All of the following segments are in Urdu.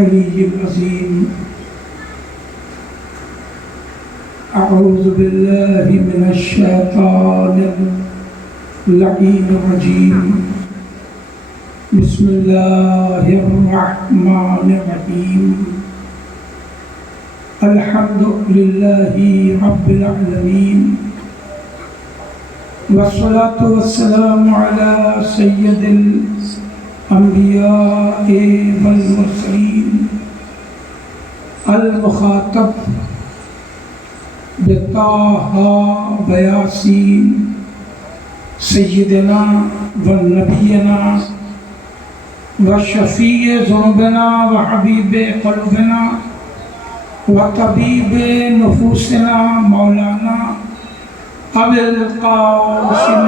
العلي العظيم. أعوذ بالله من الشيطان اللعين الرجيم. بسم الله الرحمن الرحيم. الحمد لله رب العالمين، والصلاة والسلام على سيد الأنبياء والمرسلين المخاطب بطه وياسين سيدنا ونبينا وشفيع ذنوبنا وحبيب قلوبنا وطبيب نفوسنا مولانا أبي القاسم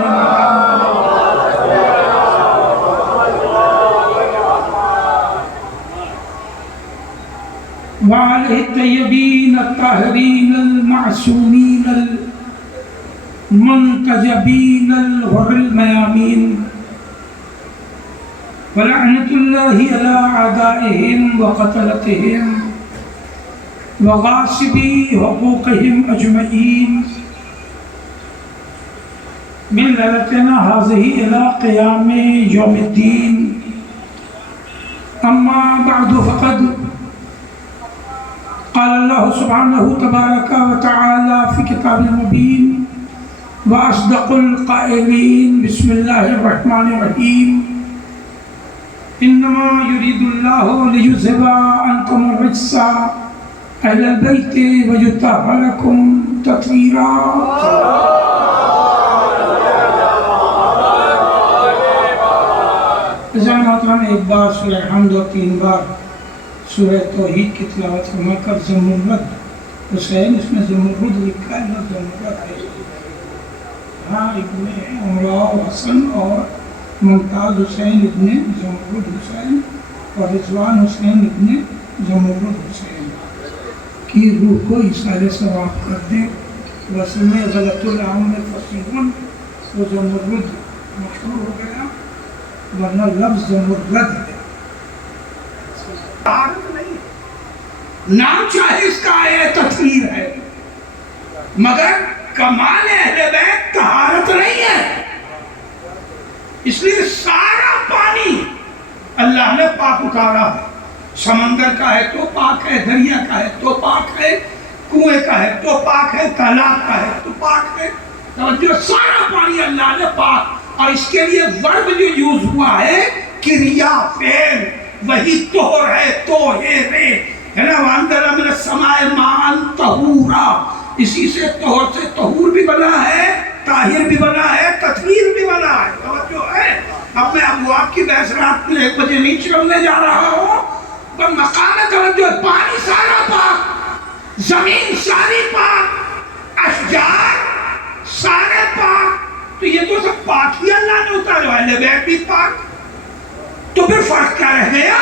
وعليه الطيبين الطاهرين المعصومين المنتجبين الغر الميامين، ولعنة الله على أعدائهم وقتلتهم وغاصبي حقوقهم أجمعين من ليلتنا هذه إلى قيام يوم الدين. أما بعد فقد قال الله سبحانه تبارك وتعالى في كتاب المبين وأصدق القائلين بسم الله الرحمن الرحيم. إنما يريد الله ليذهب عنكم الرجس أهل البيت ويطهركم تطهيرا. محترم ایک بار سورہ حمد اور 3 بار سورہ توحید کی تلاوت فرما کر زمرد حسین، اس میں زمرد لکھا ہے، نہ زمرد ہے. ہاں ابن عمرہ حسن اور ممتاز حسین ابن زمرد حسین اور رضوان حسین ابن زمرد حسین کی روح کو ایصال ثواب کر دیں. وصل میں غلط العام میں فصیحن وہ زمرد مشہور ہو گیا، ورنہ لفظ زمرد ہے. نام چاہے اس کا ہے تطہیر ہے، مگر کمال اہل بیت طہارت نہیں ہے. اس لیے سارا پانی اللہ نے پاک اتارا ہے. سمندر کا ہے تو پاک ہے، دریا کا ہے تو پاک ہے، کنویں کا ہے تو پاک ہے، تالاب کا ہے تو پاک ہے. توجہ، سارا پانی اللہ نے پاک. اور اس کے لیے ورب جو یوز ہوا ہے کریا فعل، وہی طہر ہے، طہر ہے نا. وَأَنزَلَ مِنَ السَّمَاءِ مَاءً طَهُورًا، اسی سے طہر سے طہور بھی بنا ہے، طاہر بھی بنا ہے، تطہیر بھی بنا ہے. توجہ ہے. اب میں ابواب کی بحث رات میں 1 بجے نہیں چھوڑنے جا رہا ہوں، پر مقام توجہ. پانی سارا پاک، زمین ساری پاک، اشجار سارے پاک. تو یہ تو سب پاک ہی اللہ نے اتارے. اہل بیت بھی پاک. تو پھر فرق کیا رہ گیا؟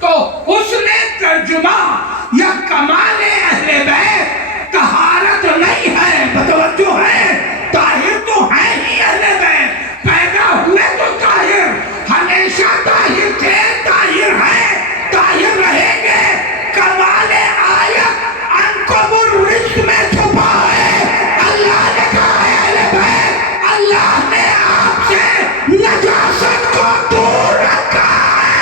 تو حسن ترجمہ یا کمال اہل بیت طہارت نہیں ہے، بتوجہ ہے. طاہر تو ہے ہی اہل بیت، پیدا ہوئے تو طاہر، ہمیشہ طاہر تھے، طاہر ہے، طاہر رہیں گے. کمال آیت عنکبوت الرجس میں چھپا ہے. اللہ نے کہا ہے اہل بیت، اللہ نے آپ سے نجاست کو دور رکھا ہے.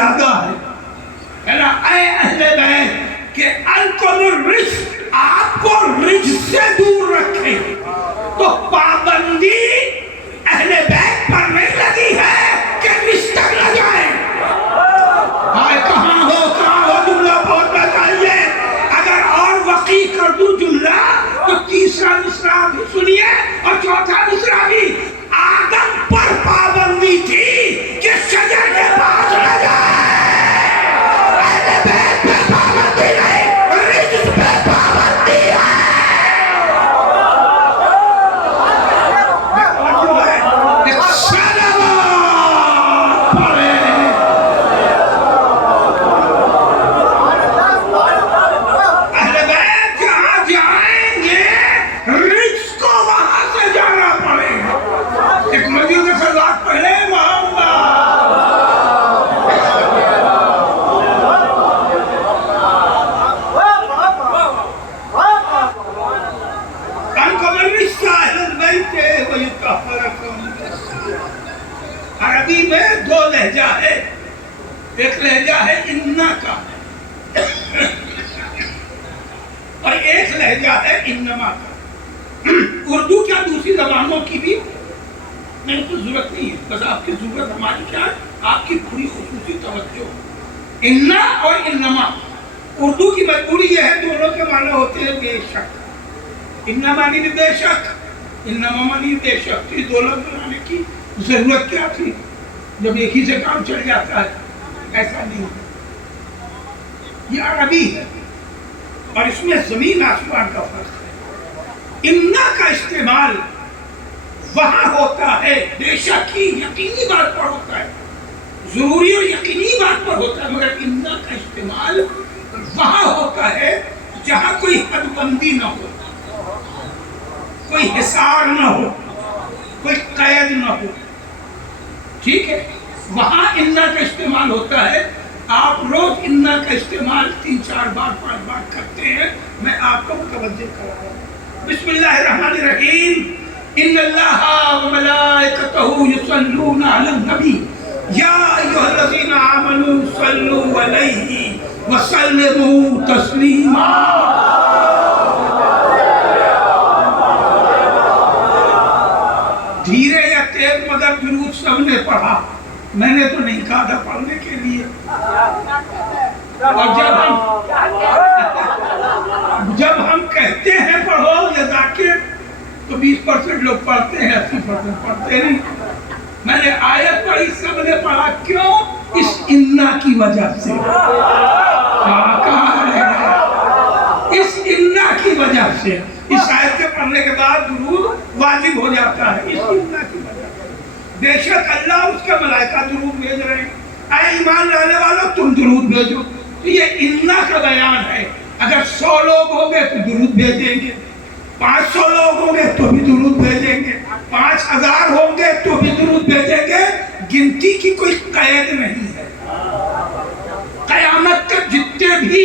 زیادہ ہے نا؟ اے اہل بیت کہ انکم الرجس، آپ کو رجس سے دور رکھے. تو پابندی اہل بیت پر نہیں لگی ہے کہ رجس تک نہ جائے. کہاں ہو جملہ بولنا چاہیے. اگر اور وقی کر دوں جملہ تو تیسرا مصرع بھی سنیے اور چوتھا مصرع بھی. آدم پر پابندی تھی کہ شجر کے پاس نہ جائے. اہل بیت پہ پابندی نہیں، رجس پہ پابندی ہے. ایک صلوات پڑھے. اہل بیت جہاں جائیں گے رجس کو وہاں سے جانا پڑے گا. ایک مسجد میں صلوات پڑھے محمد. عربی میں دو لہجہ ہے. ایک لہجہ ہے انا کا اور ایک لہجہ ہے انما کا. اردو کیا دوسری زبانوں کی بھی نہیں کوئی ضرورت نہیں ہے. بس آپ کی ضرورت ہماری کیا ہے؟ آپ کی پوری خصوصی توجہ. انا اور انما اردو کی مجبوری یہ ہے دونوں کے معنی ہوتے ہیں بے شک. انا معنی بھی بے شک، انما معنی بے شک. یہ دو لفظ بنانے کی ضرورت کیا تھی جب ایک ہی سے کام چل جاتا ہے؟ ایسا نہیں ہے. یہ عربی ہے اور اس میں زمین آسمان کا فرق ہے. انا کا استعمال وہاں ہوتا ہے بے شک ہی یقینی بات پر ہوتا ہے، ضروری اور یقینی بات پر ہوتا ہے. مگر انا کا استعمال وہاں ہوتا ہے جہاں کوئی حد بندی نہ ہو، کوئی حصار نہ ہو، کوئی قید نہ ہو. ٹھیک ہے، وہاں انا کا استعمال ہوتا ہے. آپ روز انا کا استعمال 3-4 بار 5 بار کرتے ہیں. میں آپ کو متوجہ کرا رہا ہوں. بسم اللہ الرحمن الرحیم. ان اللہ وملائکتہ یصلون علی النبی یا ایھا الذین آمنوا صلوا علیہ وسلموا تسلیما. دھیرے یا تیز مگر درود سب نے پڑھا. میں نے تو نہیں کہا تھا پڑھنے کے لیے. اور جب ہم کہتے ہیں پڑھو یا ذاکر تو 20% لوگ پڑھتے ہیں، 80% پڑھتے نہیں. میں نے آیت پڑھی سب نے پڑھا. کیوں؟ اس انا کی وجہ سے. کہاں رہ گئے؟ اس انا کی وجہ سے. اس آیت کے پڑھنے کے بعد درود واجب ہو جاتا ہے. اس انا کی وجہ سے. بے شک اللہ اس کے ملائکہ درود بھیج رہے ہیں. اے ایمان لانے والوں تم درود بھیجو. تو یہ انا کا بیان ہے. اگر 100 لوگ ہوں گے تو درود بھیجیں گے، 500 لوگ ہوں گے تو بھی درود بھیجیں گے، 5000 ہوں گے تو بھی درود بھیجیں گے. گنتی کی کوئی قید نہیں ہے. قیامت تک جتنے بھی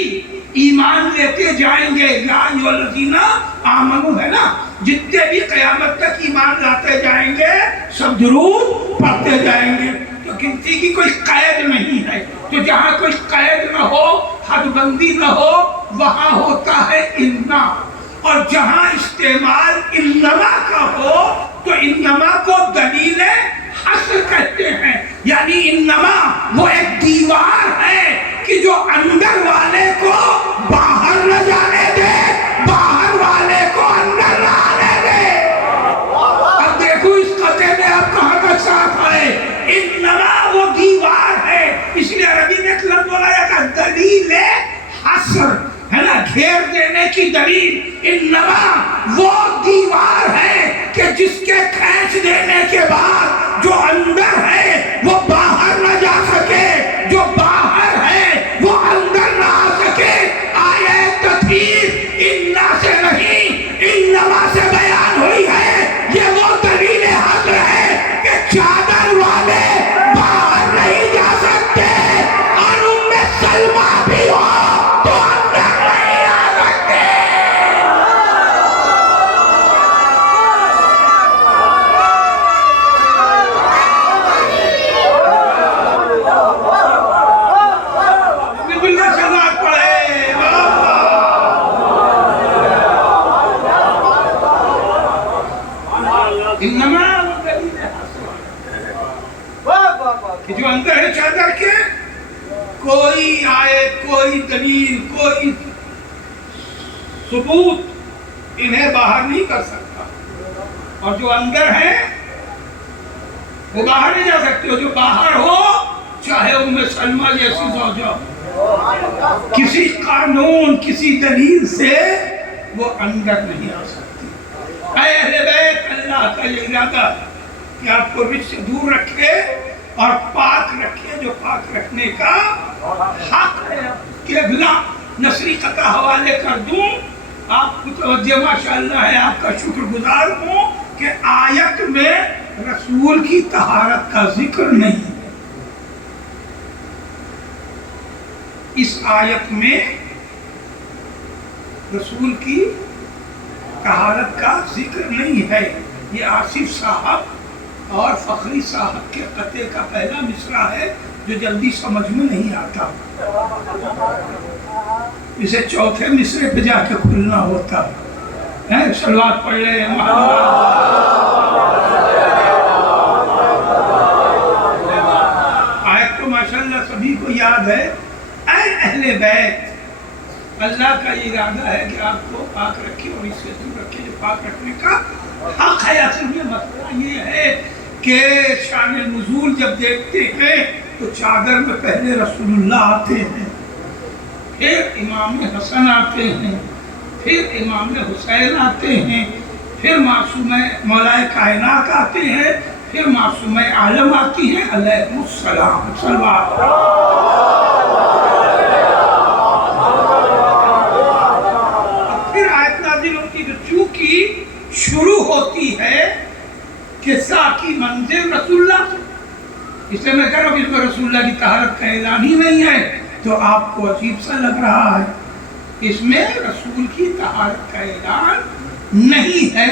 ایمان لیتے جائیں گے، یا ایھا الذین آمنوا ہے نا، جتنے بھی قیامت تک ایمان لاتے جائیں گے سب درود پڑھتے جائیں گے. تو گنتی کی کوئی قید نہیں ہے. تو جہاں کوئی قید نہ ہو، حد بندی نہ ہو، وہاں ہوتا ہے انا. اور جہاں استعمال انما کا ہو تو انما کو دلیل حصر کہتے ہیں. یعنی انما وہ ایک دیوار ہے کہ جو اندر والے کو باہر نہ جانے دے، باہر والے کو اندر نہ آنے دے. اب دیکھو اس قطعے میں اب کہاں کا ساتھ آئے. انما وہ دیوار ہے. اس لیے عربی میں ایک لفظ بولا جاتا ہے دلیل حصر، ہے نا، گھیر دینے کی دلیل. انما وہ دیوار ہے کہ جس کے کھینچ دینے کے بعد جو اندر ہے وہ باہر نہ جا سکے، جو باہر ہے وہ اندر نہ آ سکے. آیے تطہیر انا سے نہیں انما سے بیان ہوئی ہے. یہ وہ دلیل حصر ہے کہ چادر والے باہر نہیں جا سکتے اور ان میں سلمہ بھی ہو تو اندر نہیں آ سکتے. کوئی ثبوت انہیں باہر نہیں کر سکتا، اور جو اندر ہیں وہ باہر نہیں جا سکتے، اور جو باہر ہو چاہے ام سلمہ جیسی زوجہ کسی قانون کسی دلیل سے وہ اندر نہیں آ سکتی۔ اے اہل بیت، اللہ کا یہ ارادہ کہ آپ کو رچ سے دور رکھے اور پاک رکھے، جو پاک رکھنے کا حق ہے۔ کہ اگلا نصری قطع حوالے کر دوں، آپ کو توجہ ماشاءاللہ ہے، آپ کا شکر گزار ہوں کہ آیت میں رسول کی طہارت کا ذکر نہیں ہے۔ اس آیت میں رسول کی طہارت کا ذکر نہیں ہے۔ یہ آصف صاحب اور فخری صاحب کے قطعے کا پہلا مصرع ہے جو جلدی سمجھ میں نہیں آتا، اسے چوتھے مصرے پہ جا کے کھلنا ہوتا ہے۔ صلوات پڑھ لیں آیت تو ماشاءاللہ سبھی کو یاد ہے۔ اے اہل بیت، اللہ کا یہ ارادہ ہے کہ آپ کو پاک رکھے اور اس سے دور رکھے، جو پاک رکھنے کا حق ہے۔ اصل میں مسئلہ یہ ہے کہ شان نزول جب دیکھتے ہیں تو چادر میں پہلے رسول اللہ آتے ہیں، پھر امام حسن آتے ہیں، پھر امام حسین آتے ہیں، پھر معصومہ مولا کائنات آتے ہیں، پھر معصومہ عالم آتی ہیں علیہ السلام۔ صلوات چونکہ شروع ہوتی ہے قصہ کی منزل رسول اللہ سے، اس لیے میں کہہ رہا ہوں اس میں رسول اللہ کی طہارت کا اعلان ہی نہیں ہے تو آپ کو عجیب سا لگ رہا ہے۔ اس میں رسول کی طہارت کا اعلان نہیں ہے۔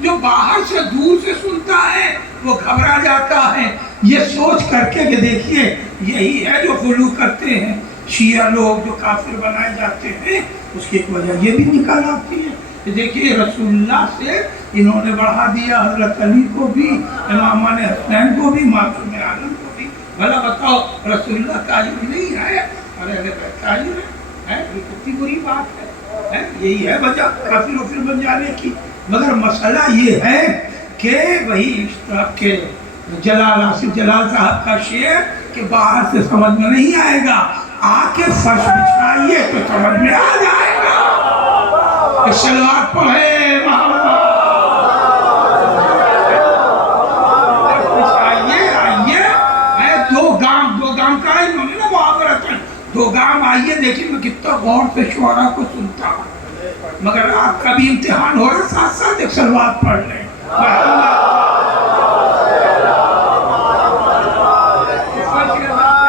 جو باہر سے دور سے سنتا ہے وہ گھبرا جاتا ہے یہ سوچ کر کے کہ دیکھیے یہی ہے جو غلو کرتے ہیں شیعہ لوگ، جو کافر بنائے جاتے ہیں، اس کی ایک وجہ یہ بھی نکال آتی ہے کہ دیکھیے رسول اللہ سے انہوں نے بڑھا دیا حضرت علی کو بھی، امامان حسین کو بھی، معصوم عالم کو بھی۔ بھلا بتاؤ رسول اللہ تاجر نہیں ہے اور اہل بیت تاجر ہے؟ یہ کتنی بری بات ہے۔ یہی ہے وجہ کافر و پھر بن جانے کی۔ مگر مسئلہ یہ ہے کہ وہی اشتراک کے جلال آصف جلال صاحب کا شعر کہ باہر سے سمجھ میں نہیں آئے گا، آ کے فرش بچھائیے تو سمجھ میں آ جائے گا۔ صلوات پڑھے محمد، آئیے دو گام کا ہے انہوں نے نا معاورت ہے، دو گام آئیے دیکھیں میں کتنا غور سے شعراء کو سنتا ہوں، مگر آپ کا بھی امتحان ہو رہا ساتھ ساتھ ایک صلوات پڑھ لیں۔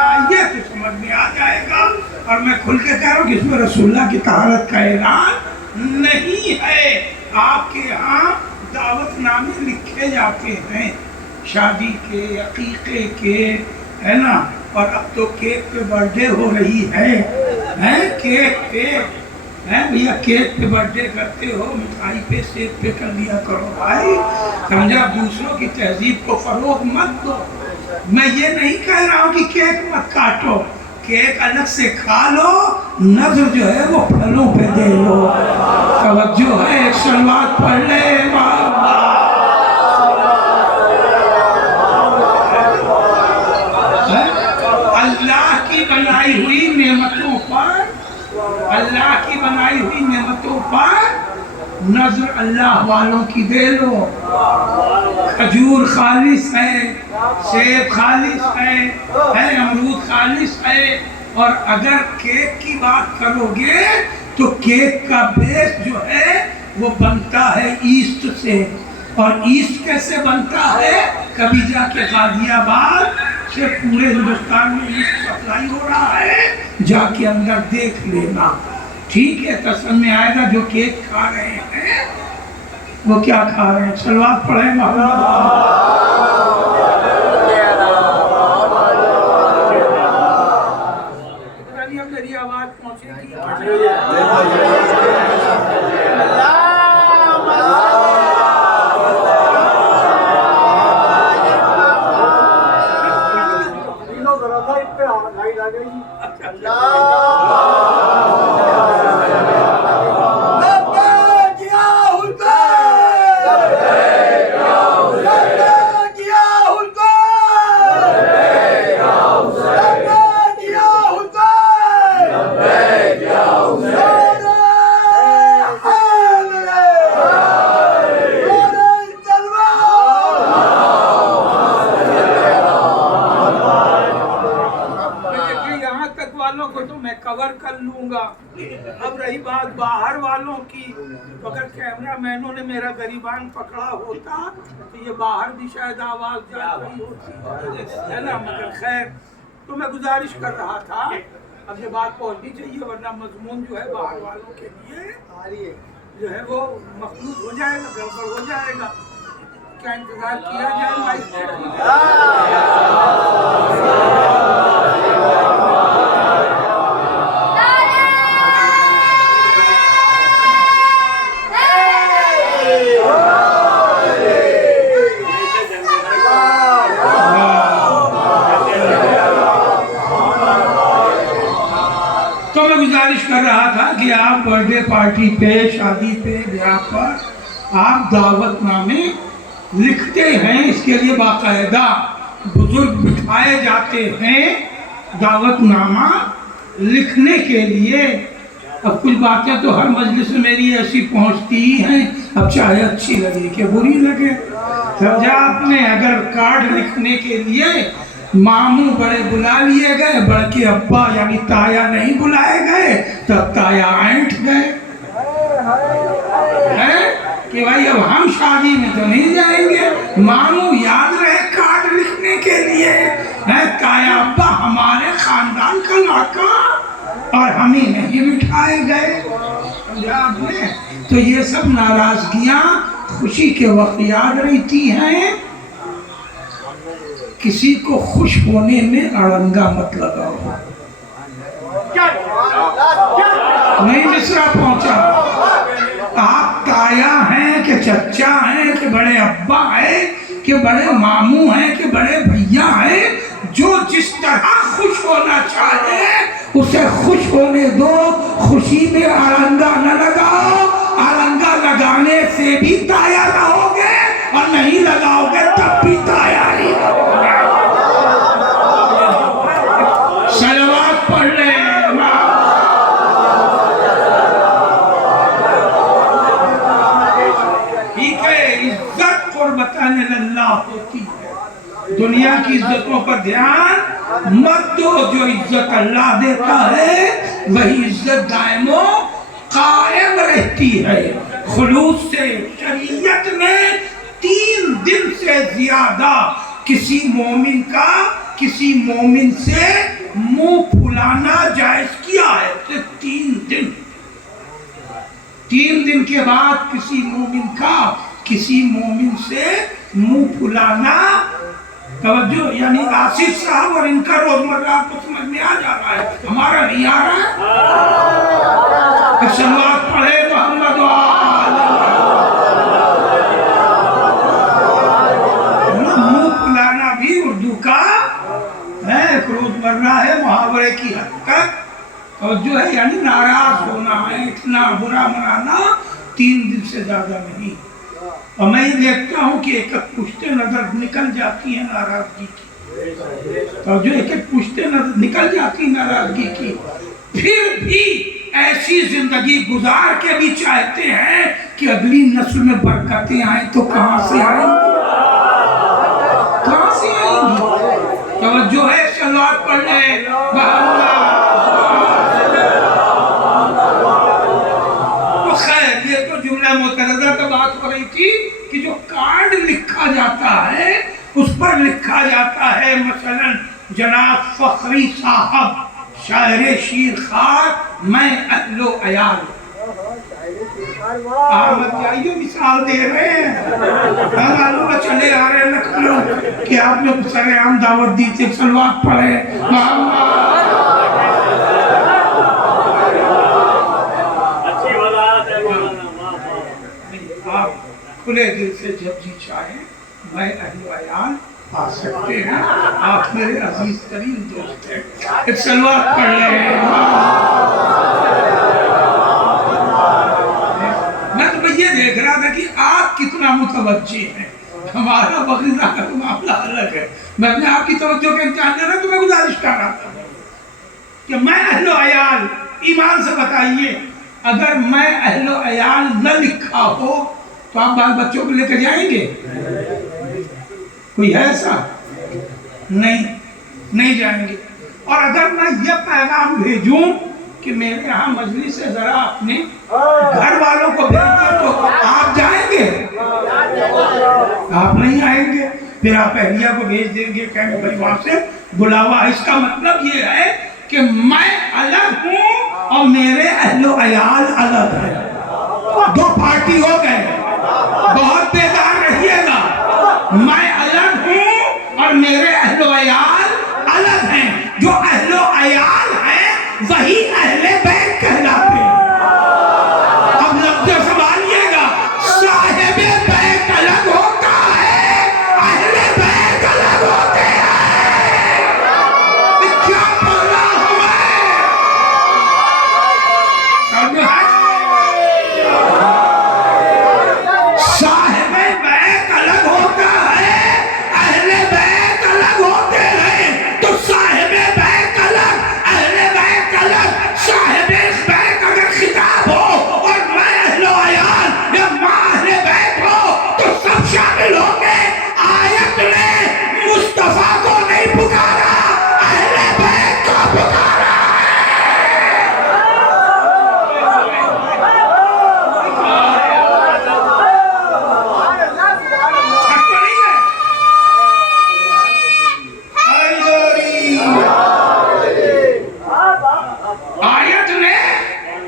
آئیے تو سمجھ میں آ جائے گا، اور میں کھل کے کہہ رہا ہوں کہ اس میں رسول اللہ کی طہارت کا اعلان نہیں ہے۔ آپ کے ہاں دعوت نامے لکھے جاتے ہیں شادی کے، عقیقے کے، ہے نا، اور اب تو کیک پہ برتھڈے ہو رہی ہے، کیک پہ بھیا کیک پہ برتھڈے کرتے ہو، مٹھائی پہ سیب پہ کر لیا کرو بھائی، سمجھا؟ دوسروں کی تہذیب کو فروغ مت دو۔ میں یہ نہیں کہہ رہا ہوں کہ کیک مت کاٹو، کیک الگ سے کھا لو، نظر جو ہے وہ پھلوں پہ دے لو۔ توجہ ہے، ایک صلوات پڑھ لے اللہ کی بنائی ہوئی نعمتوں پر، اللہ کی بنائی ہوئی نعمتوں پر نظر اللہ والوں کی دے لو۔ کھجور خالص ہے، سیب خالص ہے، امرود خالص ہے، اور اگر کیک کی بات کرو گے تو کیک کا بیس جو ہے وہ بنتا ہے ایسٹ سے، اور ایسٹ کیسے بنتا ہے؟ کبھی جا کے غازی آباد سے پورے ہندوستان میں ایسٹ سپلائی ہو رہا ہے، جا کے اندر دیکھ لینا، ٹھیک ہے؟ تسلیم میں آئے گا جو کیک کھا رہے ہیں وہ کیا کھا رہے ہیں۔ صلوات پڑھیں محمد۔ میری آواز پہنچے گی؟ اللہ اب رہی بات باہر والوں کی، تو اگر کیمرہ مینوں نے میرا گریبان پکڑا ہوتا تو یہ باہر بھی شاید آواز جا رہی ہوتی ہے نا، مگر خیر. تو میں گزارش کر رہا تھا اب یہ بات پہنچنی چاہیے، ورنہ مضمون جو ہے باہر والوں کے لیے جو ہے وہ مخلوط ہو جائے گا، گڑبڑ ہو جائے گا. کیا انتظار کیا جائے مائک چیک؟ تو میں گزارش کر رہا تھا کہ آپ برتھ ڈے پارٹی پہ، شادی پہ، بیاہ پر آپ دعوت نامے لکھتے ہیں، اس کے لیے باقاعدہ بزرگ بٹھائے جاتے ہیں دعوت نامہ لکھنے کے لیے. اب کچھ باتیں تو ہر مجلس میں میری ایسی پہنچتی ہی ہیں، اب چاہے اچھی لگے کہ بری لگے. سمجھا آپ نے؟ اگر کارڈ لکھنے کے لیے ماموں بڑے بلا لیے گئے، بڑکے ابا یعنی تایا نہیں بلائے گئے، تب تایا اینٹھ گئے کہ بھائی اب ہم شادی میں تو نہیں جائیں گے، ماموں یاد رہے کارڈ لکھنے کے لیے، تایا ابا ہمارے خاندان کا لڑکا اور ہمیں نہیں بٹھائے گئے. سمجھا آپ نے؟ تو یہ سب ناراضگیاں خوشی کے وقت یاد رہتی ہیں. کسی کو خوش ہونے میں اڑنگا مت لگاؤ. نہیں مصرع پہنچا. آپ تایا ہیں کہ چچا ہیں کہ بڑے ابا ہیں کہ بڑے ماموں ہیں کہ بڑے بھیا ہیں، جو جس طرح خوش ہونا چاہے اسے خوش ہونے دو. خوشی میں اڑنگا نہ لگاؤ. اڑنگا لگانے سے بھی تایا رہو گے اور نہیں لگاؤ گے تب بھی تایا ہی رہو گے. صلوات پڑھ لیں. ٹھیک ہے، عزت قربتاً اللہ ہوتی ہے. دنیا کی عزتوں پر دھیان مت دو. جو عزت اللہ دیتا ہے وہی عزت دائم و قائم رہتی ہے. خلوص سے شریعت نے 3 دن سے زیادہ کسی مومن کا کسی مومن سے منہ پھلانا جائز کیا ہے. 3 دن. 3 دن کے بعد کسی مومن کا کسی مومن سے منہ پھلانا، توجہ، یعنی آصف صاحب اور ان کا روزمرہ آپ کو سمجھ میں آ جا رہا ہے، ہمارا نہیں آ رہا ہے. صلوات پڑھے محمد و منہ پھلانا بھی اردو کا ایک روزمرہ ہے، محاورے کی حد تک. اور جو ہے یعنی ناراض ہونا ہے، اتنا برا منانا 3 دن سے زیادہ نہیں. اور میں یہ دیکھتا ہوں کہ ایک ایک پشتے نظر نکل جاتی ہیں ناراضگی کی، اور جو ایک ایک پشتے نظر نکل جاتی ہیں ناراضگی کی، پھر بھی ایسی زندگی گزار کے بھی چاہتے ہیں کہ اگلی نسل میں برکتیں آئیں. تو کہاں سے آئیں گی؟ کہاں سے آئیں گی؟ توجہ ہے. صلوات پڑھ لیں. خیر، یہ تو جملہ مترادف کا بات ہو رہی تھی کہ جو کارڈ لکھا جاتا ہے اس پر لکھا جاتا ہے مثلا جناب فخری صاحب شاعر شیر خوار میں اہل و عیال. احمد جائیو مثال دے رہے ہیں، معلوم ہے چلے آ رہے لکھنؤ کہ آپ نے سر عام دعوت دی تھی. صلوات پڑھے آپ کھلے دل سے جب جی چاہیں میں اہل و عیال آ سکتے ہیں. آپ میرے عزیز ترین دوست ہیں. ایک صلوات پڑھ لیں. میں تو یہ دیکھ رہا تھا کہ آپ کتنا متوجہ ہیں. ہمارا بغیرہ کا معاملہ الگ ہے. میں نے آپ کی توجہ کا امتحان دے رہا تو میں گزارش کر رہا تھا کہ میں اہل و عیال. ایمان سے بتائیے اگر میں اہل و عیال نہ لکھا ہو تو آپ بال بچوں کو لے کر جائیں گے؟ کوئی ہے ایسا؟ نہیں جائیں گے. اور اگر میں یہ پیغام بھیجوں کہ میرے یہاں مجلس سے ذرا اپنے گھر والوں کو بھیج دیں تو آپ جائیں گے؟ آپ نہیں آئیں گے. پھر آپ اہلیہ کو بھیج دیں گے، کہیں گے بھائی وہاں سے بلاوا. اس کا مطلب یہ ہے کہ میں الگ ہوں اور میرے اہل و عیال الگ ہیں. دو پارٹی ہو گئے. بہت بیدار رہیے گا. میں الگ ہوں اور میرے اہل و عیال الگ ہیں. جو اہل و عیال ہیں وہی اہل بیت کہلاتے ہیں. اب لفظ سنبھالیے گا. صاحب بیت الگ ہوتا ہے، اہل بیت الگ ہوتے ہیں. کیا بول رہا ہوں میں؟ صاحب بیت الگ ہوتا ہے، اہل بیت الگ ہوتے ہیں. تو صاحب بیت الگ، اہل بیت الگ. صاحب بیت اگر خطاب ہو اور میں اہل و عیال یا ماں اہل بیت ہو تو سب شامل ہوں گے. آیت نے مصطفیٰ کو نہیں پکارا، اہل بیت کو پکارا. آیت نے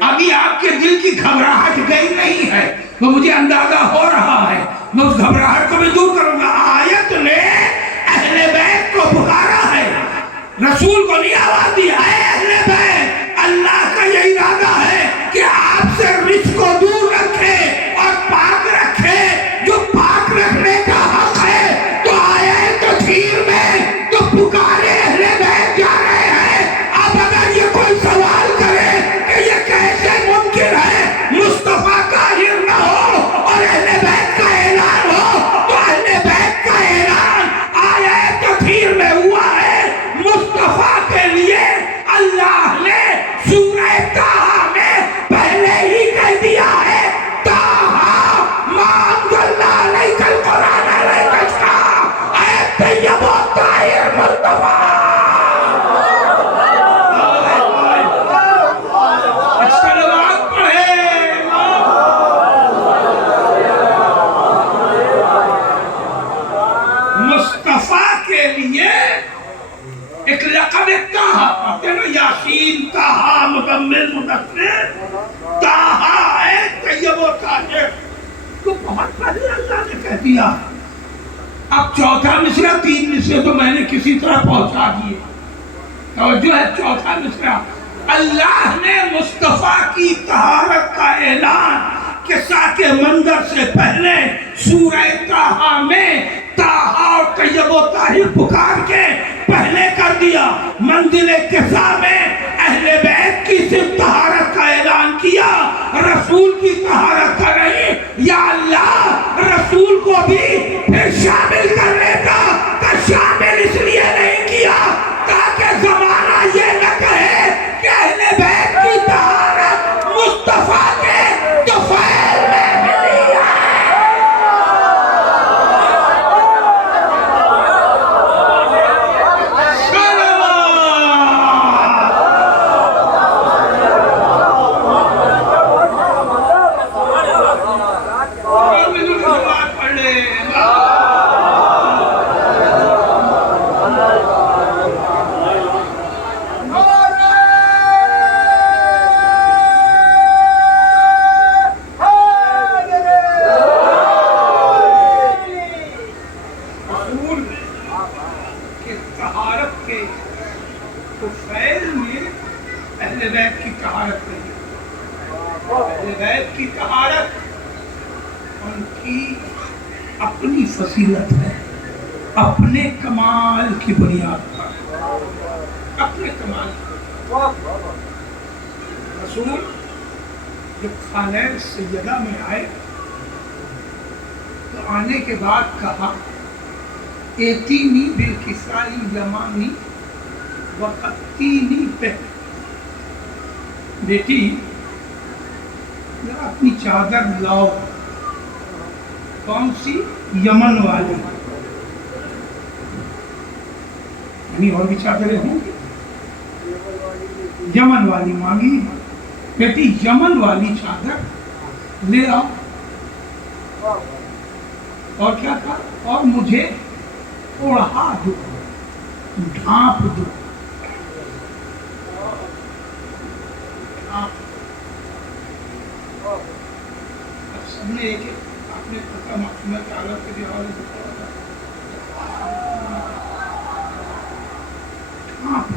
ابھی آپ کے دل کی گھبراہٹ گئی نہیں ہے. وہ مجھے اندازہ ہو رہا ہے، میں اس گھبراہٹ کو بھی دور کروں گا. آیت نے اہل بیت کو پکارا ہے، رسول کو نہیں آواز دی. اے اہل بیت، اللہ کا یہ ارادہ ہے کہ آپ سے رزق کو دور رکھے اور پاک رکھے. جو پاک رکھنے کا حق ہے تو آئے تطہیر میں تو پکارے اہل بیت جا رہے ہیں. اب اگر یہ کوئی سوال کرے کہ یہ کیسے ممکن ہے مصطفیٰ طاہر نہ ہو اور اہل بیت کا اعلان ہو، تو اہل بیت کا اعلان آیت تطہیر میں ہوا ہے. مصطفیٰ کے لیے اللہ نے سورہ طٰہٰ میں پہلے ہی کہہ دیا ہے، طٰہٰ مَا أَنزَلْنَا عَلَيْكَ الْقُرْآنَ لِتَشْقَىٰ. اے طیب و طاہر مصطفیٰ، صلوات پڑھے. مصطفیٰ کے لیے ایک لقب طٰہٰ پڑھتے ہیں، یاسین طٰہٰ مزمل مدثر. طٰہٰ ہے طیب و طاہر. تو بہت پہلے اللہ نے کہہ دیا. اب چوتھا مصرع، تین مصرع تو میں نے کسی طرح پہنچا دیے. توجہ ہے، چوتھا مصرع اللہ نے مصطفیٰ کی طہارت کا اعلان قصہ کے منظر سے پہلے سورہ طٰہٰ میں طٰہٰ اور طیب و طاہر پکار کے پہلے کر دیا. منزل قصہ میں اہل بیت کی صرف طہارت کا اعلان کیا، رسول کی طہارت کا نہیں. یا اللہ، رسول کو بھی پھر شامل کرنے کا شامل اس لیے نہیں کیا تاکہ زمانہ یہ نہ کہے کہ اہل بیت کی طہارت مصطفیٰ کے طفیل میں ملی ہے. فضیلت ہے اپنے کمال کی بنیاد پر. اپنے کمال. رسول جب خانہ سیدہ میں آئے تو آنے کے بعد کہا، ایتینی بالکسائی یمانی وقتینی پہ. بیٹی ذرا اپنی چادر لاؤ. کون سی؟ یمن والی. یعنی اور بھی چادریں ہوں گی. یمن والی مانگی، بیٹی یمن والی چادر لے آؤ، اور کیا تھا، اور مجھے اوڑھا دو، ڈھانپ دو، سب نے ایک آپ نے پتہ معصومہ کے حالت کے حوالے سے پڑھا تھا، ڈھانپ دو،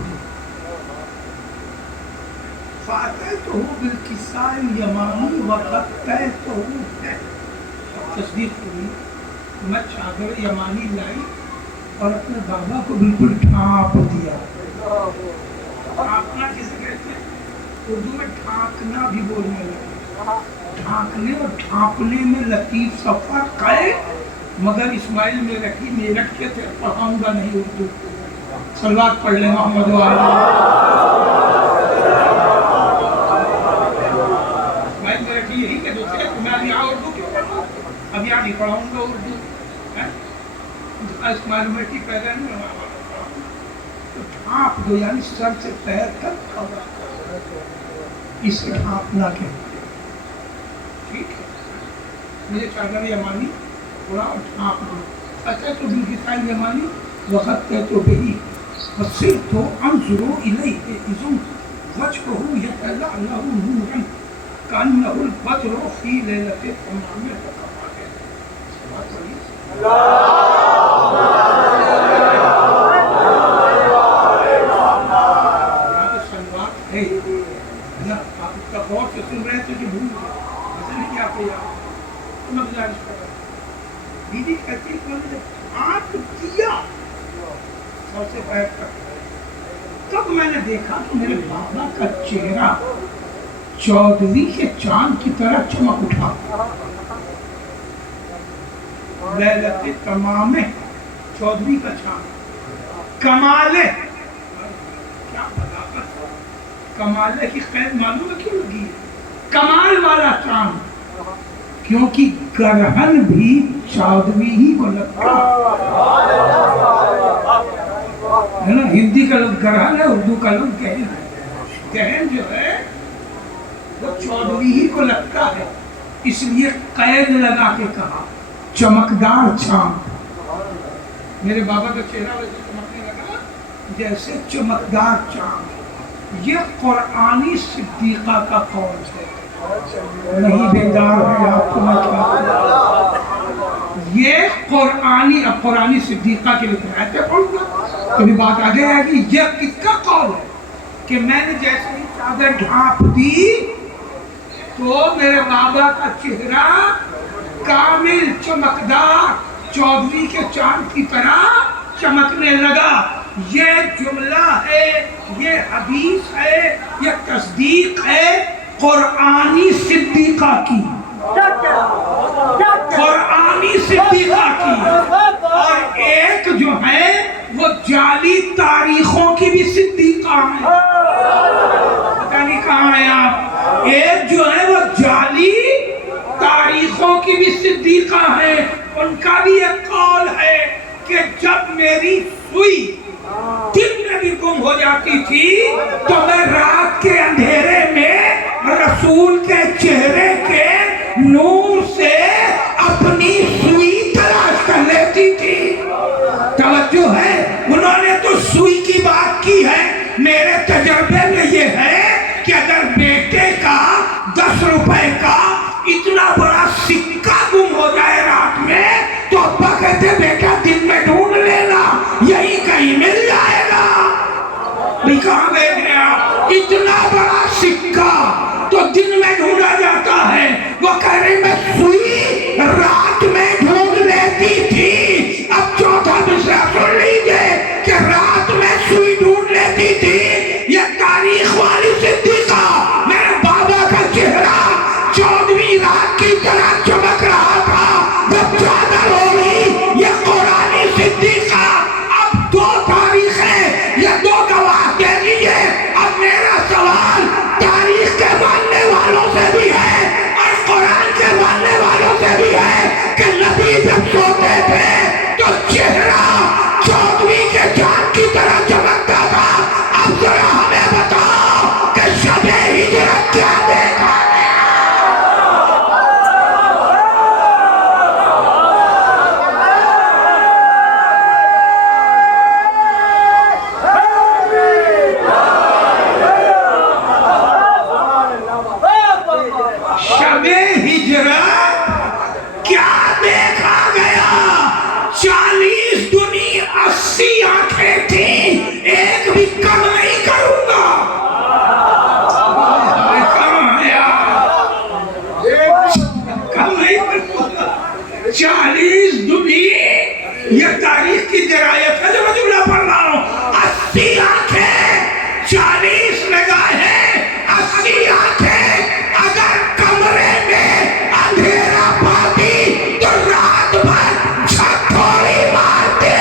فَأَتَيْتُهُ بِالْكِسَاءِ الْيَمَانِي وَقَطَّعْتُهُ، تصدیق ہوئی، میں چادر یمانی لائی اور اپنے بابا کو بالکل ڈھانپ دیا۔ ڈھانپنا کسے کہتے ہیں؟ اردو میں ڈھانکنا بھی بولنے لگے، ڈھانکنے اور ڈھانپنے میں لطیف سا فرق ہے، مگر اسماعیل میرٹھ کے تھے، پڑھاؤں گا نہیں اردو، صلوات پڑھ لیں محمد وآلہ۔ اسماعیل میرٹھی یہی کہ جو تھے، میں اب یہاں اردو کیوں پڑھاؤں، اب یہاں نہیں پڑھاؤں گا اردو، اسماعیل میرٹھی پہلے نہیں پڑھاؤں، تو ڈھانپ دو یعنی سر سے پیر تک کھڑا، اسے ڈھانپنا کہتے ہیں، ٹھیک ہے؟ مجھے چادر یمانی تھوڑا اور ڈھانپ دو، اچھا تو بالکساء الیمانی وغطیت بہ وصرت انظر الیہ اذ وجهه یتلألأ نورا کأنه البدر فی لیلۃ التمام، آپ اس کا غور سے سن رہے تھے کہ بھول گئے، ایسا نہیں کہ آپ کو یاد، میں گزارش کر رہا ہوں، بیوی کہتی ہے کہ میں نے جب ہاتھ دیا سر سے پیر تک، تب میں نے دیکھا کہ میرے بابا کا چہرہ چودھویں کے چاند کی طرح چمک اٹھا، لیلۃ تمام، چودھویں کا چاند، کمالے، کیا بلاغت، کمالے کی قید معلوم ہے کیوں لگی ہے، کمال والا چاند، کیونکہ گرہن بھی چودھویں ہی کو لگتا ہے نا، ہندی کا لفظ گرہن ہے، اردو کا لفظ گہن ہے، گہن جو ہے وہ چودھویں ہی کو لگتا ہے، اس لیے قید لگا کے کہا چمکدار چاند، میرے بابا کا چہرہ ویسے چمکنے لگا جیسے چمکدار چاند، یہ قرآنی صدیقہ کا قول ہے، نہیں بیدار ہے آپ کو میں کیا، یہ قرآنی صدیقہ کے لئے آیتیں پڑھوں گا کبھی بات آگے آئے گی، یہ کس کا قول ہے کہ میں نے جیسے ہی چادر ڈھانپ دی تو میرے بابا کا چہرہ کامل چمکدار چودھویں کے چاند کی طرح چمکنے لگا، یہ جملہ ہے، یہ حدیث ہے، یہ تصدیق ہے قرآنی صدیقہ کی، قرآنی صدیقہ کی، اور ایک جو ہے وہ جعلی تاریخوں کی بھی صدیقہ ہے، پتہ نہیں کہاں ہیں آپ، ایک جو ہے وہ جعلی تاریخوں کی بھی صدیقہ ہے، ان کا بھی ایک قول ہے کہ جب میری سوئی دن میں بھی گم ہو جاتی تھی تو میں رات کے اندھیرے میں رسول کے چہرے کے نور سے اپنی سوئی تلاش کر لیتی تھی، توجہ ہے، انہوں نے تو سوئی کی بات کی ہے، میرے تجربے میں یہ ہے کہ اگر بیٹے کا 10 روپے کا اتنا بڑا سکہ گم ہو جائے رات میں تو ابا کہتے بیٹا دن میں ڈھونڈ لینا، یہی کہیں مل جائے گا، بھی کہاں دیکھ رہے آپ، اتنا بڑا سکہ تو دن میں ڈھونڈا جاتا ہے، وہ کہہ رہے میں سوئی رات میں ڈھونڈ لیتی تھی، اب چوتھا مصرع سن لیجئے کہ رات میں سوئی ڈھونڈ لیتی تھی، یہ تاریخ والی صدیقہ، میرے بابا کا چہرہ چودھویں رات کی طرح چمک رہا تھا، جب چادر ہوگی یہ قرآنی صدیقہ، اب 2 تاریخیں، یہ 2 گواہ دے دیجئے، اب میرا سوال تاریخ کے ماننے والوں سے بھی ہے اور قرآن کے ماننے والوں شب ہجرت کیا دیکھا گیا؟ 40 دنی 80 آنکھیں تھیں، ایک بھی کم نہیں کروں گا۔ کم نہیں کروں گا۔ 40 دنی، یہ تاریخ کی درایت ہے جو میں جملہ پڑھ رہا ہوں۔ 80 آنکھیں، 40 نگاہیں، 80 آنکھیں، اگر کمرے میں اندھیرا پاتی تو رات بھر چھت تھوڑی مارتے۔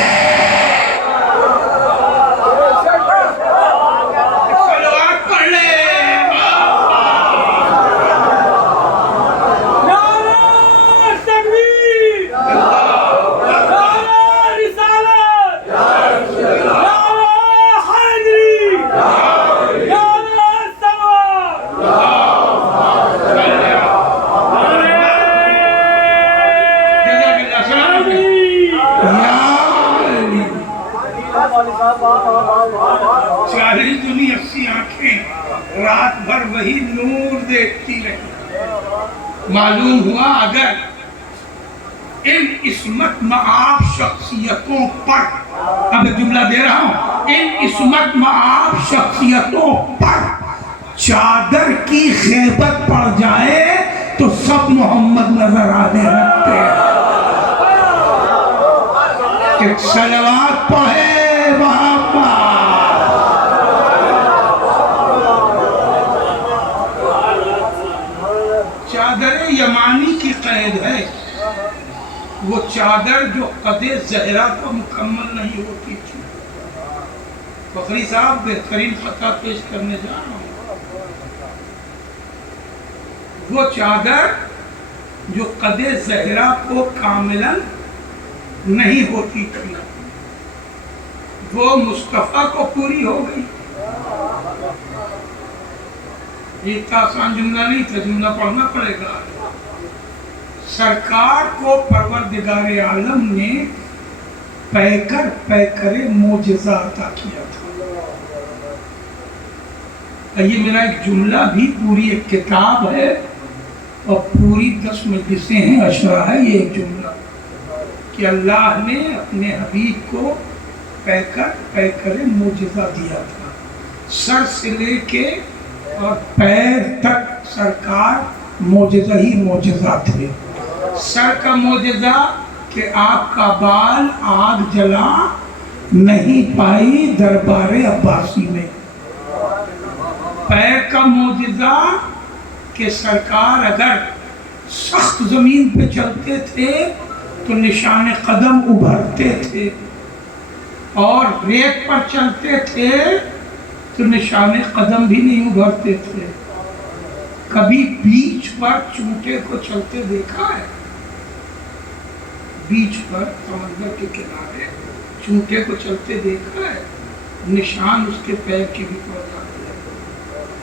صلوات پڑھ لے۔ نعرہ تکبیر، نعرہ رسالت، نعرہ حیدری، نعرہ سلوات۔ چالیس دنی 80 آنکھیں رات بھر وہی نور دیکھتی رہی۔ معلوم ہوا اگر ان عصمت مآب شخصیتوں پر، اب جملہ دے رہا ہوں، ان عصمت مآب شخصیتوں پر چادر کی خیبت پڑ جائے تو سب محمد نظر آنے لگتے ہیں۔ ایک صلوات پڑھے محمد۔ چادر یمانی کی قید ہے، وہ چادر جو قد زہرا کو مکمل نہیں ہوتی تھی۔ فخری صاحب بہترین خطہ پیش کرنے جا رہا ہوں۔ وہ چادر جو قد زہرا کو کاملاً نہیں ہوتی تھی، وہ مصطفیٰ کو پوری ہو گئی۔ یہ اتنا آسان جملہ نہیں تھا، جملہ پڑھنا پڑے گا۔ سرکار کو پروردگار عالم نے پیکر معجزہ عطا کیا تھا۔ یہ میرا ایک جملہ بھی پوری ایک کتاب ہے اور پوری 10 مجلسیں ہیں، اشرا ہے یہ ایک جملہ کہ اللہ نے اپنے حبیب کو پیکر معجزہ دیا تھا۔ سر سے لے کے اور پیر تک سرکار معجزہ ہی معجزہ تھے۔ سر کا معجزہ کہ آپ کا بال آگ جلا نہیں پائی دربار عباسی میں۔ پیر کا معجزہ کہ سرکار اگر سخت زمین پہ چلتے تھے تو نشان قدم ابھرتے تھے، اور ریت پر چلتے تھے تو نشان قدم بھی نہیں ابھرتے تھے۔ کبھی بیچ پر چونٹے کو چلتے دیکھا ہے؟ بیچ پر سمندر کے کنارے چونٹے کو چلتے دیکھا ہے؟ نشان اس کے پیر کے بھی پڑ جاتے ہیں۔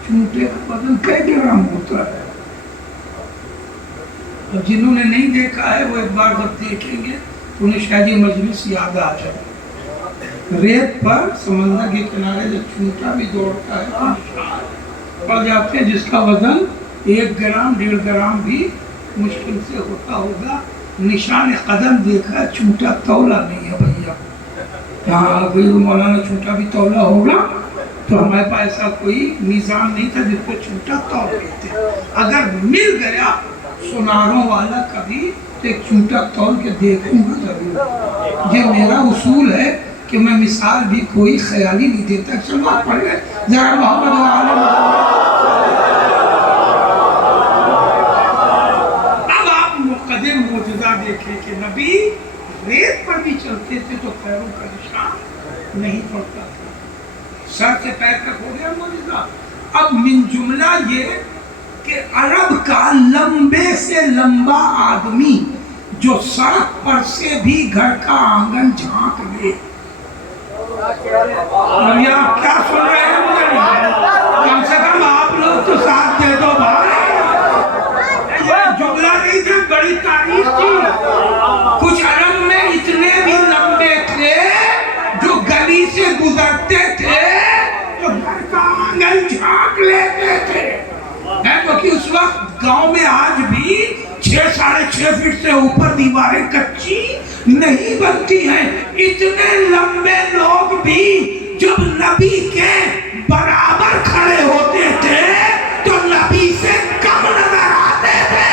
چونٹے کا وزن کئی گرام ہوتا ہے، اور جنہوں نے نہیں دیکھا ہے وہ ایک بار جب دیکھیں گے تو انہیں شاید یہ مجلس یاد آ جائے۔ ریت پر سمندر کے کنارے جب چونٹا بھی دوڑتا ہے تو نشان پڑ جاتے ہیں جس کا وزن 1 گرام 1.5 گرام بھی مشکل سے ہوتا ہوگا۔ نشان قدم دیکھا، چونٹا تولا نہیں ہے بھیا۔ ہاں کوئی مولانا چونٹا بھی تولا ہوگا تو ہمارے پاس ایسا کوئی نظام نہیں تھا جس کو چونٹا تول لیتے۔ اگر مل گیا سناروں والا کبھی تو ایک چونٹا تول کے دیکھوں گا ضرور۔ یہ میرا اصول ہے کہ میں مثال بھی کوئی خیالی نہیں دیتا۔ چلو آپ پڑھ گئے ذرا محمد و آل محمد۔ اب آپ مقدم معجزہ دیکھیں کہ نبی ریت پر بھی چلتے تھے تو پیروں کا نشان نہیں پڑتا تھا، سر سے پیر تک ہو گیا معجزہ۔ اب من جملہ یہ کہ عرب کا لمبے سے لمبا آدمی جو سڑک پر سے بھی گھر کا آنگن جھانک لے۔ اب یہ آپ کیا سن رہے ہیں مجھے نہیں، کم سے کم آپ لوگ تو ساتھ دے دو بھائی۔ یہ جملہ نہیں تھا، بڑی تعریف تھی۔ کچھ عرب میں اتنے بھی لمبے تھے جو گلی سے گزرتے تھے تو گھر کا آنگن جھانک لیتے تھے، کیونکہ اس وقت گاؤں میں آج بھی 6-6.5 فٹ سے اوپر دیواریں کچی نہیں بنتی ہیں. اتنے لمبے لوگ بھی جب نبی کے برابر کھڑے ہوتے تھے تو نبی سے کم نظر آتے تھے,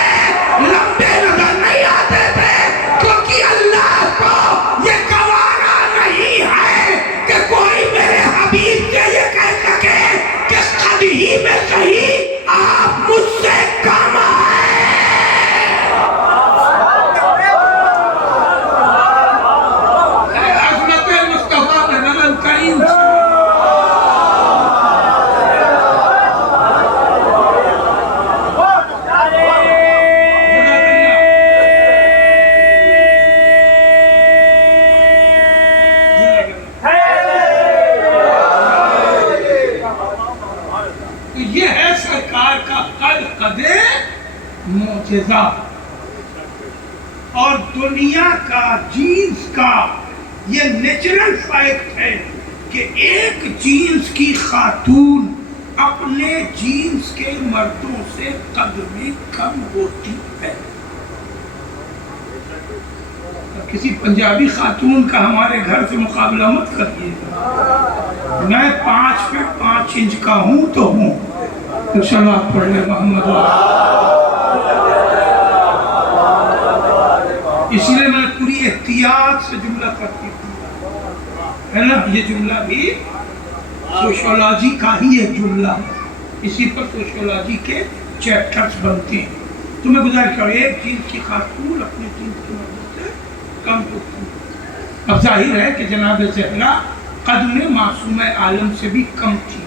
لمبے نظر نہیں آتے تھے, کیونکہ اللہ کو یہ گوارا نہیں ہے کہ کوئی میرے حبیب سے یہ کہہ سکے کہ قد ہی میں صحیح آپ مجھ سے کم ہیں. عظمت مصطفیٰ میں نظر کریم یہ ہے سرکار کا قد معجزہ. اور دنیا کا جینس کا یہ نیچرل فیکٹ ہے کہ ایک جینس کی خاتون اپنے جینس کے مردوں سے قد میں کم ہوتی ہے. کسی پنجابی خاتون کا ہمارے گھر سے مقابلہ مت کریے گا. میں 5 فٹ 5 انچ کا ہوں تو ہوں. تو صلوات پڑھ لے محمد. اس لیے میں پوری احتیاط سے جملہ کرتی ہوں, ہے نا. یہ جملہ بھی سوشیولوجی کا ہی ایک جملہ ہے, اسی پر سوشیولوجی کے چیپٹرز بنتے ہیں. تو میں گزارش کروں, ایک جنس کی خاتون اپنے جنس کے مردوں سے کم ہوتی ہے. اب ظاہر ہے کہ جناب زہرا قد میں معصومہ عالم سے بھی کم تھی,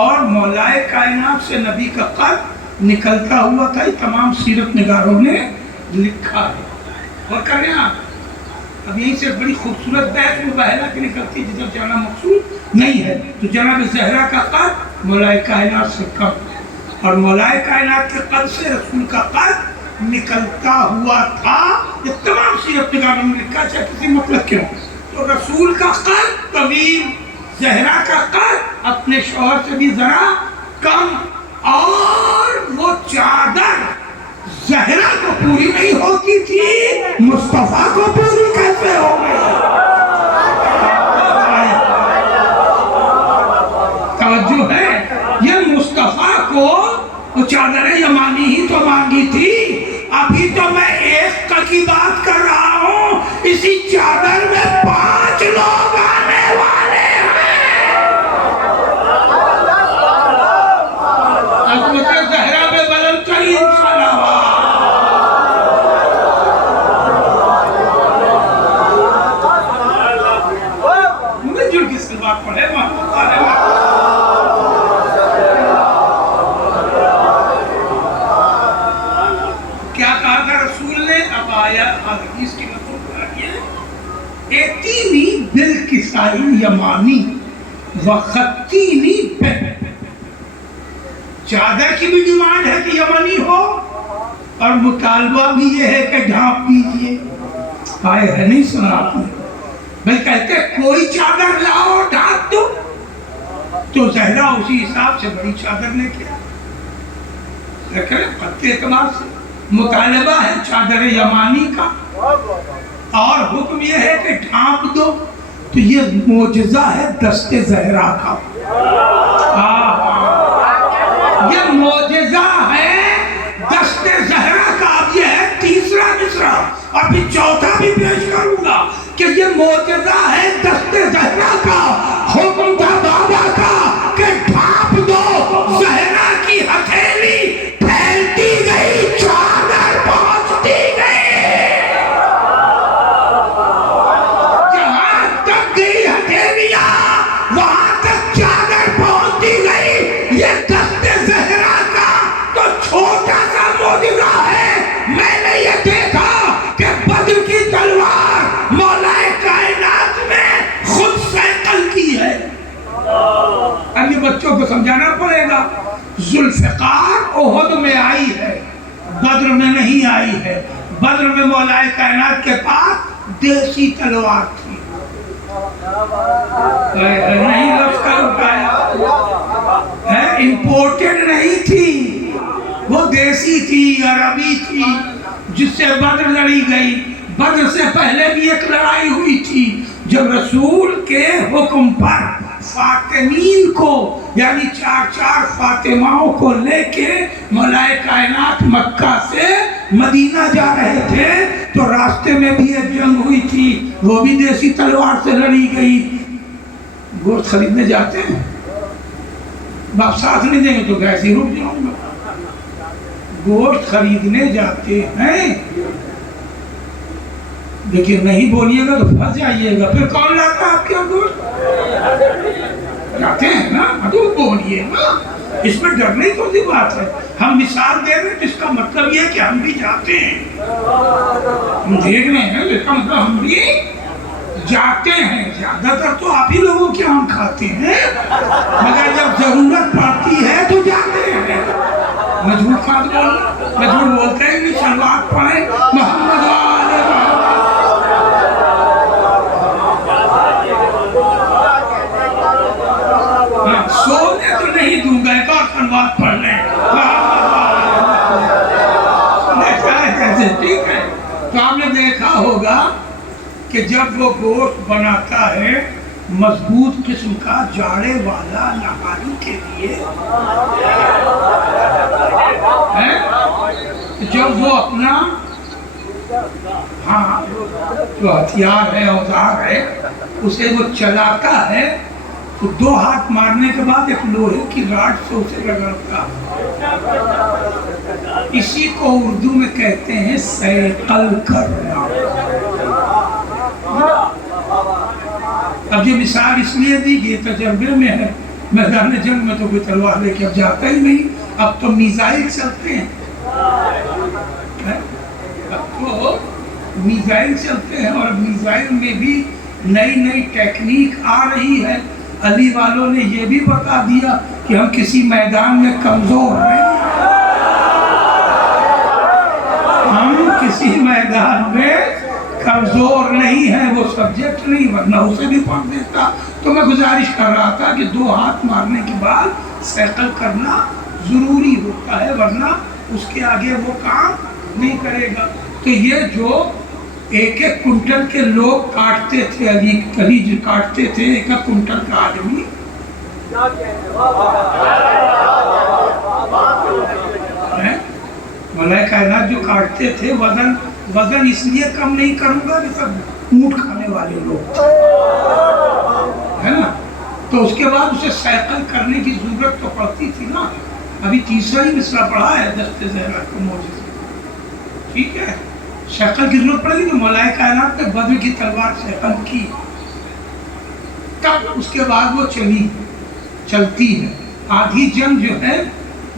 اور مولائے کائنات سے نبی کا قد نکلتا ہوا تھا. یہ تمام سیرت نگاروں نے لکھا ہے. اور کر رہے ہیں آپ, اب یہیں سے بڑی خوبصورت بحث مباحثہ کی نکلتی ہے جب جانا مقصود نہیں ہے. تو جناب زہرا کا قد مولائے کائنات سے کم, اور مولائے کائنات کے قد سے رسول کا قد نکلتا ہوا تھا. یہ تمام سیرت نگاروں نے لکھا, چاہے کسی مطلب کیوں. تو رسول کا قد طویل, زہرا کا قد اپنے شوہر سے بھی ذرا کم, اور وہ چادر زہرا کو پوری نہیں ہوتی تھی, مصطفیٰ کو پوری کیسے ہو گئی؟ توجہ ہے, یہ مصطفیٰ کو وہ چادر یمانی ہی تو مانگی تھی. ابھی تو میں ایک کی بات کر رہا ہوں, اسی چادر میں 5 لوگ آنے والے ہیں. عظمت زہرا میں بلند ترین صلوات. مجھے کس کی بات پڑھے محمد علیہ کیا کہا تھا رسول نے؟ اب آیا حدیث کی مطلب بتائیے, ایتینی بالکسائی یمانی وخطینی پہ. چادر کی بھی ڈیمانڈ ہے کہ یمنی ہو, اور مطالبہ بھی یہ ہے کہ ڈھانپ دیجیے. آئے ہے نہیں سنا آپ نے بھائی, کہتے کوئی چادر لاؤ ڈھانپ دو. تو زہرا اسی حساب سے بڑی چادر لے کے دیکھیں قد اعتبار سے مطالبہ ہے چادر یمانی کا, اور حکم یہ ہے کہ ڈھانپ دو. تو یہ معجزہ ہے دست زہرا کا. یہ معجزہ ہے دست زہرا کا. اب یہ ہے تیسرا مصرع, اور پھر چوتھا بھی پیش کروں گا کہ یہ معجزہ ہے دست زہرا کا. حکم تھا بابا کا کہ ڈھانپ دو. زہرا کی ہتھیلی پھیلتی گئی, چادر پہنچتی گئی. جہاں تک گئی ہتھیلیاں وہاں تک چادر پہنچتی گئی. یہ دست زہرا کا تو چھوٹا سا معجزہ ہے. میں نے یہ دیکھا کہ بدر کی تلوار مولائے کائنات میں خود سیکل کی ہے. اب یہ بچوں کو سمجھانا پڑے گا. ذوالفقار احد میں آئی ہے, بدر میں نہیں آئی ہے. بدر میں مولائے کائنات کے پاس دیسی تلوار تھی. نہیں لفظ کا رکایا ہے, امپورٹڈ نہیں تھی. وہ دیسی تھی، عربی تھی، جس سے بدر لڑی گئی۔ بدر سے پہلے بھی ایک لڑائی ہوئی تھی جب رسول کے حکم پر فاطمین کو یعنی 4 فاطماؤں کو لے کے مولائے کائنات مکہ سے مدینہ جا رہے تھے تو راستے میں بھی ایک جنگ ہوئی تھی، وہ بھی دیسی تلوار سے لڑی گئی۔ گوشت خریدنے جاتے ہیں، باپ ساتھ نہیں دیں گے تو کیسے ہی رک جاؤں گا۔ گوشت خریدنے جاتے ہیں لیکن نہیں بولیے گا تو پھنس جائیے گا، پھر کون لاتا آپ کیا گوشت؟ جاتے ہیں نا تو بولیے نا، اس میں ڈرنے کی کوئی بات ہے۔ ہم مثال دے رہے ہیں جس کا مطلب یہ ہے کہ ہم بھی جاتے ہیں، ہم دیکھ رہے ہیں، اس کا مطلب ہم بھی جاتے ہیں۔ زیادہ تر تو آپ ہی لوگوں کے ہم کھاتے ہیں، مگر جب ضرورت پڑتی ہے تو جاتے ہیں۔ میں جھوٹ کھا بولنا، میں جھوٹ بولتے ہیں کہ صلوات پڑھیں محمد والے محمد۔ سونے تو نہیں دوں گا، ایک اور صلوات پڑھ لیں ٹھیک ہے۔ تو آپ نے دیکھا ہوگا کہ جب وہ گوشت بناتا ہے مضبوط قسم کا جاڑے والا نہاری کے لیے، جب وہ اپنا جو ہتھیار ہے، اوزار ہے، اسے وہ چلاتا ہے تو 2 ہاتھ مارنے کے بعد ایک لوہے کی راڈ سے اسے رگڑتا۔ اسی کو اردو میں کہتے ہیں سیقل کرنا۔ اب یہ مثال اس لیے دی گئی تجربے میں ہے، میدان جنگ میں تو کوئی تلوار لے کے اب جاتا ہی نہیں، اب تو میزائل چلتے ہیں، اب تو میزائل چلتے ہیں، اور میزائل میں بھی نئی نئی ٹیکنیک آ رہی ہے۔ علی والوں نے یہ بھی بتا دیا کہ ہم کسی میدان میں کمزور ہیں، ہم کسی میدان میں کمزور نہیں ہیں، وہ سبجیکٹ نہیں، ورنہ اسے بھی پڑھ دیتا۔ تو میں گزارش کر رہا تھا کہ 2 ہاتھ مارنے کے بعد سیقل کرنا ضروری ہوتا ہے، ورنہ اس کے آگے وہ کام نہیں کرے گا۔ تو یہ جو 1 کنٹل کے لوگ کاٹتے تھے، علی کلیج کاٹتے تھے، 1 کنٹل کا آدمی، مولائے کائنات جو کاٹتے تھے، وزن اس لیے کم نہیں کروں گا کہ سب اونٹ کھانے والے لوگ ہے نا، تو اس کے بعد اسے سیقل کرنے کی ضرورت تو پڑتی تھی نا۔ ابھی تیسرا ہی مصرع پڑھا ہے دست زہرا کو موجود، ٹھیک ہے، سیقل کی ضرورت پڑے گی تو مولائے کائنات نے بدر کی تلوار سیقل کی، تب اس کے بعد وہ چلتی ہے۔ آدھی جنگ جو ہے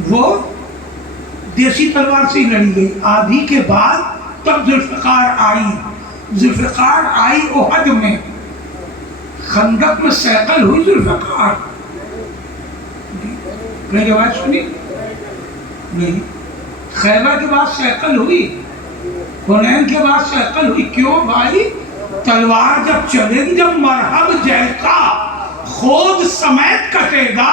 وہ دیسی تلوار سے ہی لڑی گئی، آدھی کے بعد تب ذوالفقار آئی احد میں، خندق میں سیقل ہوئی ذوالفقار، میری آواز سنی نہیں؟ خیبر کے بعد سیقل ہوئی، حنین کے بعد سیقل ہوئی۔ کیوں بھائی؟ تلوار جب چلے گی، جب مرحب جیسا خود سمیت کٹے گا،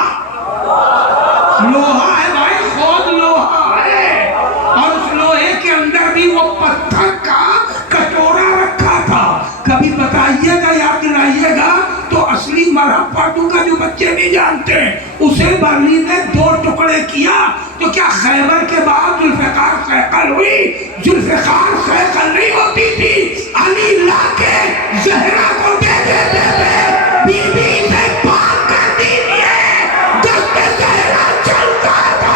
لوہا ہے بھائی، خود لوہا ہے، اور اس لوہے کے اندر بھی وہ پتھر کا کٹورا رکھا تھا۔ کبھی بتائیے گا، یاد دلائیے گا تو اصلی مرحب پاٹو کا جو بچے نہیں جانتے، اسے برلی نے 2 ٹکڑے کیا۔ تو کیا خیبر کے بعد ذوالفقار سیقل ہوئی؟ ذوالفقار سیقل نہیں ہوتی تھی، علی لا کے زہرا کو دے دیتے تھے، بی بی سے پاک کر دیجئے، دست زہرا چلتا تھا،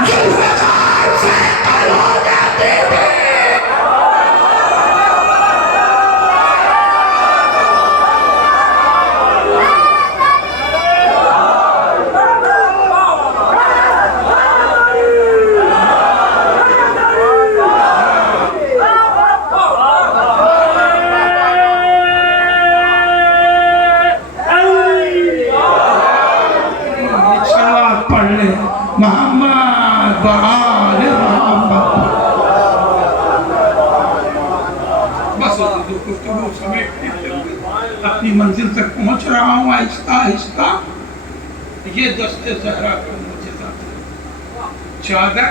ذوالفقار سیقل ہو جاتے تھے۔ محمد بآل محمد۔ بس گفتگو سمیٹتے اپنی منزل تک پہنچ رہا ہوں آہستہ آہستہ۔ یہ دست زہرا کا معجزہ تھا، چادر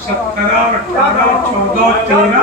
17, 18, 14, 13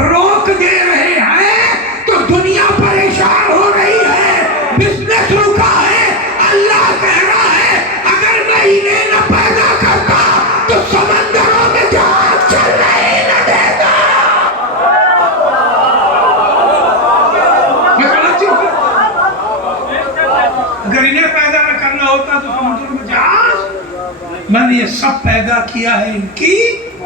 روک دے رہے ہیں تو دنیا پریشان ہو رہی ہے، بزنس رکا ہے۔ اللہ کہہ رہا ہے اگر میں انہیں نہ پیدا کرتا تو سمندروں میں جہاز چلنے ہی نہ دیتا۔ اگر انہیں پیدا نہ کرنا ہوتا تو سمندروں میں جہاز، میں نے یہ سب پیدا کیا ہے ان کی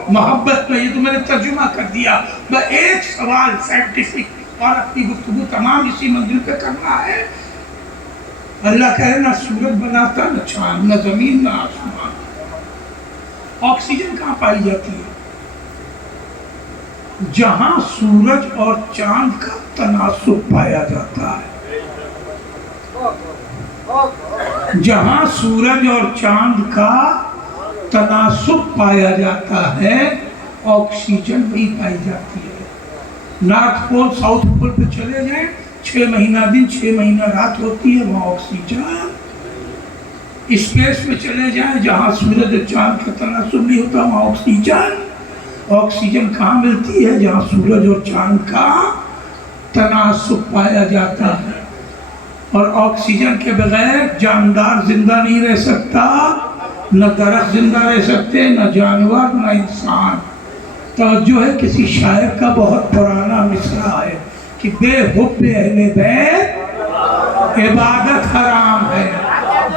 محبت میں۔ یہ تو میں نے ترجمہ کر دیا۔ میں ایک سوال سائنٹیفک اور اپنی گفتگو تمام اسی منزل پہ کرنا ہے۔ اللہ کہہ رہے نہ سورج بناتا، نہ چاند، نہ زمین، نہ آسمان۔ آکسیجن کہاں پائی جاتی ہے؟ جہاں سورج اور چاند کا تناسب پایا جاتا ہے۔ جہاں سورج اور چاند کا تناسب پایا جاتا ہے آکسیجن وہی پائی جاتی ہے۔ نارتھ پول ساؤتھ پول پہ چلے جائیں، 6 مہینہ دن 6 مہینہ رات ہوتی ہے، وہاں آکسیجن۔ اسپیس میں چلے جائیں جہاں سورج اور چاند کا تناسب نہیں ہوتا، وہاں آکسیجن۔ آکسیجن کہاں ملتی ہے؟ جہاں سورج اور چاند کا تناسب پایا جاتا ہے۔ اور آکسیجن کے بغیر جاندار زندہ نہیں رہ سکتا، نہ درخت زندہ رہ سکتے، نہ جانور، نہ انسان۔ توجہ ہے، کسی شاعر کا بہت پرانا مصرع ہے کہ بے حب اہل بیت عبادت حرام ہے،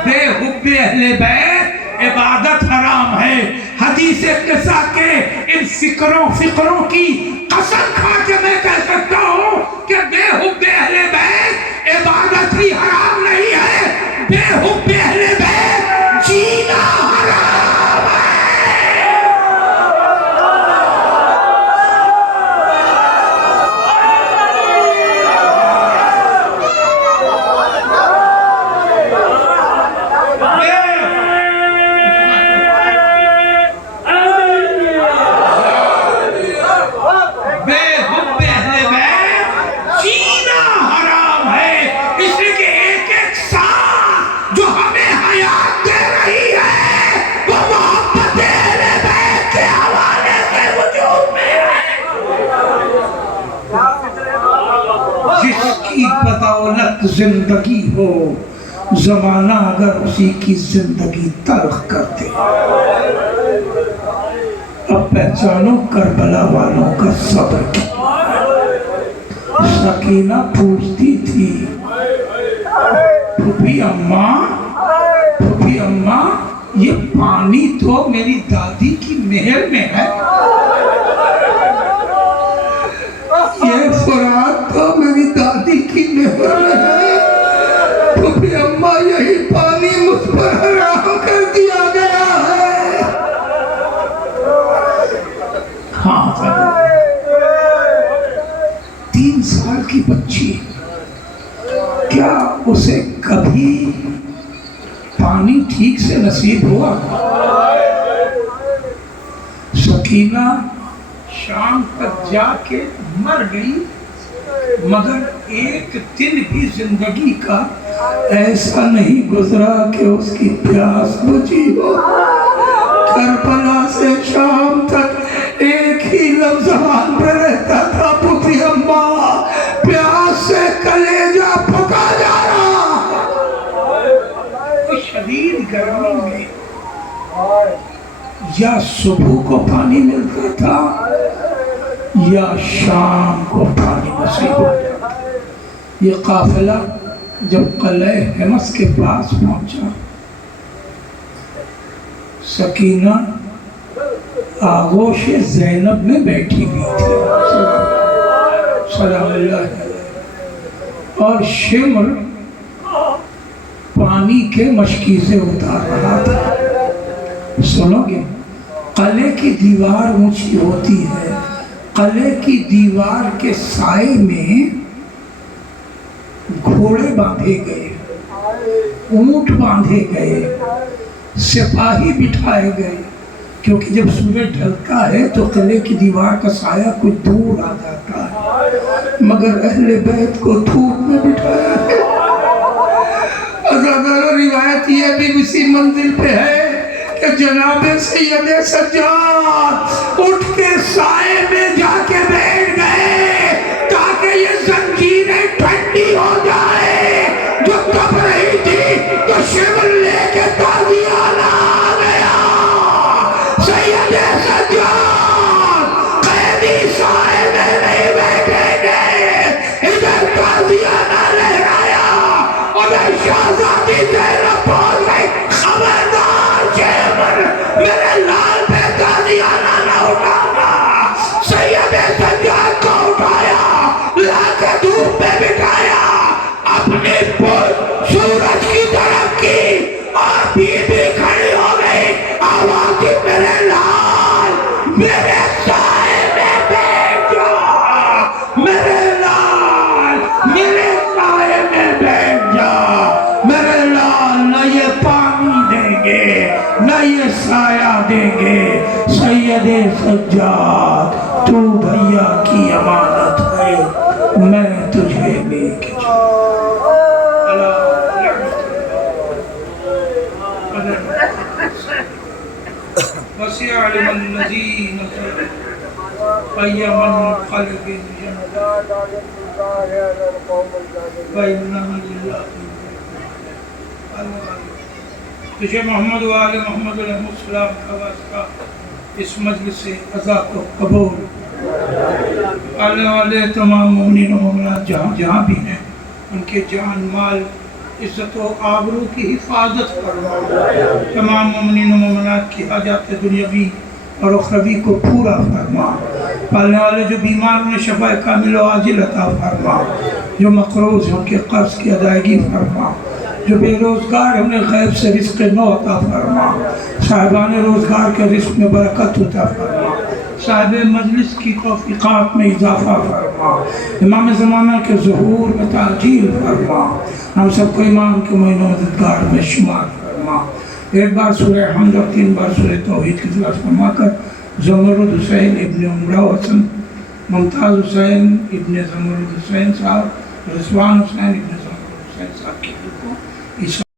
بے حب اہل بیت عبادت حرام ہے۔ حدیث قصہ کے ان فکروں کی قسم کھا کے میں کہہ سکتا ہوں کہ بے حب اہل بیت عبادت ہی حرام نہیں ہے، بے حب اہل بیت جینا حرام ہے۔ بدولت زندگی ہو زمانہ اگر اسی کی زندگی تلخ کر دے۔ اب پہچانو کربلا والوں کا صبر کی۔ سکینہ پوچھتی تھی پھوپھی اماں یہ پانی تو میری دادی کی نہر میں ہے، یہ فرات تو میری دادی کی نہر میں ہے، پھوپھی اماں یہی پانی مجھ پر حرام کر دیا گیا ہے۔ ہاں 3 سال کی بچی، کیا اسے کبھی پانی ٹھیک سے نصیب ہوا؟ سکینہ شام تک جا کے مر گئی، مگر ایک دن بھی زندگی کا ایسا نہیں گزرا کہ اس کی پیاس بجھی ہو۔ کربلا سے شام تک ایک ہی لفظ زبان پہ رہتا تھا، پھوپھی اماں پیاس سے کلیجہ پھکا جا رہا۔ شدید گرمی میں یا صبح کو پانی ملتا تھا یا شام کو پانی نصیب ہو جاتا۔ یہ قافلہ جب قلعہ حمص کے پاس پہنچا، سکینہ آغوش زینب میں بیٹھی ہوئی تھی سلام اللہ علیہ، اور شمر پانی کے مشکیزیں اتار رہا تھا۔ سنو گے، قلعے کی دیوار اونچی ہوتی ہے، قلعے کی دیوار کے سائے میں گھوڑے باندھے گئے، اونٹ باندھے گئے، سپاہی بٹھائے گئے، کیونکہ جب سورج ڈھلتا ہے تو قلعے کی دیوار کا سایہ کچھ دور آ جاتا ہے، مگر اہل بیت کو دھوپ میں بٹھایا ہے۔ روایت یہ بھی اسی منزل پہ ہے کہ جناب سید سجاد اٹھ کے کے سائے میں جا کے بیٹھ گئے تاکہ یہ زنجیریں ٹھنڈی ہو جائے جو تپ رہی تھی، تو شمل لے کے تازیانہ آ گیا۔ سید سجاد قیدی سائے میں نہیں بیٹھیں گے، ادھر تازیانہ لہرایا، ادھر شہزادی زینب پہنچ گئی، خبردار شیمن میرے لال پہ تازیانہ نہ اٹھانا۔ سید سجاد کو اٹھایا، لا کے دھوپ پہ بٹھایا، اپنی پشت سورج کی طرف کی، اور بیوی کھڑی ہو گئی، آواز دی میرے لال میرے سائے میں بیٹھ جا، میرے لال میرے سائے میں بیٹھ جا، میرے لال نہ یہ پانی دیں گے نہ یہ سایہ دیں گے۔ سید سجاد تو بھیا کی امانت ہے، میں تجھے لے کے وسع علم الذین قیما خلق تجھے محمد و آل محمد علیہ السلام کا واسطہ اس مجلس عزا کو قبول، آنے والے تمام مومنین و مومنات جہاں جہاں بھی ہیں ان کے جان مال عزت و آبرو کی حفاظت فرما، تمام مومنین و مومنات کی حاجات دنیاوی اور اخروی کو پورا فرما، پالنے والے جو بیمار انہیں شفا کامل و عاجل عطا فرما، جو مقروض ہیں ان کے قرض کی ادائیگی فرما، جو بے روزگار ہیں انہیں غیب سے رزق نو عطا فرما، صاحبان روزگار کے رزق میں برکت عطا فرما، صاحب مجلس کی توفیقات میں اضافہ فرما، امام زمانہ کے ظہور میں تعجیل فرما، ہم سب کو امام کے معین و مددگار میں شمار فرما۔ ایک بار سورہ حمد اور 3 بار سورہ توحید کی تلاوت فرما کر زمرد حسین ابن عمرہ حسن، ممتاز حسین ابن زمرد حسین صاحب، رضوان حسین ابن زمرد حسین صاحب کی